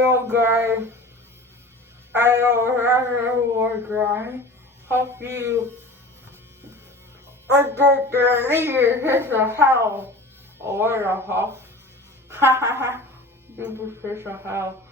Hello guys, I am Ryan. Hope you are good to leave this a hell or a house. This is a hell.